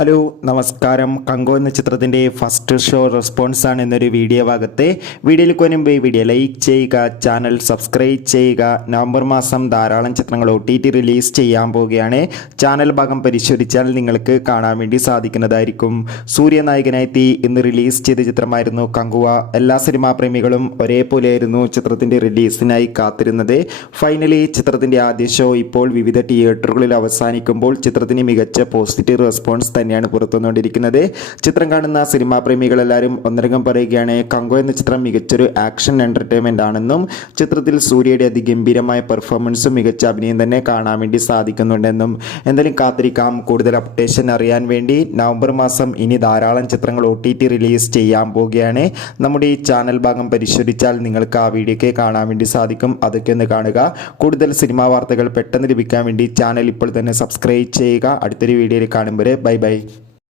Hello നമസ്കാരം. കങ്കോ എന്ന ചിത്രത്തിൻ്റെ ഫസ്റ്റ് ഷോ റെസ്പോൺസ് ആണ് എന്നൊരു വീഡിയോ ഭാഗത്തെ വീഡിയോയിൽ മുൻപ് വീഡിയോ ലൈക്ക് ചെയ്യുക, ചാനൽ സബ്സ്ക്രൈബ് ചെയ്യുക. നവംബർ മാസം ധാരാളം ചിത്രങ്ങൾ OTT റിലീസ് ചെയ്യാൻ പോവുകയാണ്. ചാനൽ ഭാഗം പരിശോധിച്ചാൽ നിങ്ങൾക്ക് കാണാൻ വേണ്ടി സാധിക്കുന്നതായിരിക്കും. സൂര്യ നായകനായി ഇന്ന് റിലീസ് ചെയ്ത ചിത്രമായിരുന്നു കങ്കുവ. എല്ലാ സിനിമാ പ്രേമികളും ഒരേപോലെയായിരുന്നു ചിത്രത്തിൻ്റെ റിലീസിനായി കാത്തിരുന്നത്. ഫൈനലി ചിത്രത്തിൻ്റെ ആദ്യ ഷോ ഇപ്പോൾ വിവിധ തിയേറ്ററുകളിൽ അവസാനിക്കുമ്പോൾ ചിത്രത്തിന് മികച്ച പോസിറ്റീവ് റെസ്പോൺസ് തന്നെയാണ് പുറത്തുവന്നുകൊണ്ടിരിക്കുന്നത്. ചിത്രം കാണുന്ന സിനിമാ പ്രേമികളെല്ലാവരും ഒന്നടങ്കം പറയുകയാണ് കങ്കോ എന്ന ചിത്രം മികച്ചൊരു ആക്ഷൻ എൻ്റർടൈൻമെൻ്റ് ആണെന്നും ചിത്രത്തിൽ സൂര്യയുടെ അതിഗംഭീരമായ പെർഫോമൻസും മികച്ച അഭിനയം തന്നെ കാണാൻ വേണ്ടി സാധിക്കുന്നുണ്ടെന്നും. എന്തായാലും കാത്തിരിക്കാം കൂടുതൽ അപ്ഡേഷൻ അറിയാൻ വേണ്ടി. നവംബർ മാസം ഇനി ധാരാളം ചിത്രങ്ങൾ OTT റിലീസ് ചെയ്യാൻ പോവുകയാണ്. നമ്മുടെ ഈ ചാനൽ ഭാഗം പരിശോധിച്ചാൽ നിങ്ങൾക്ക് ആ വീഡിയോയ്ക്ക് കാണാൻ വേണ്ടി സാധിക്കും. അതൊക്കെ ഒന്ന് കാണുക. കൂടുതൽ സിനിമാ വാർത്തകൾ പെട്ടെന്ന് ലഭിക്കാൻ വേണ്ടി ചാനൽ ഇപ്പോൾ തന്നെ സബ്സ്ക്രൈബ് ചെയ്യുക. അടുത്തൊരു വീഡിയോയിൽ കാണുമ്പോൾ ബൈ ബൈ.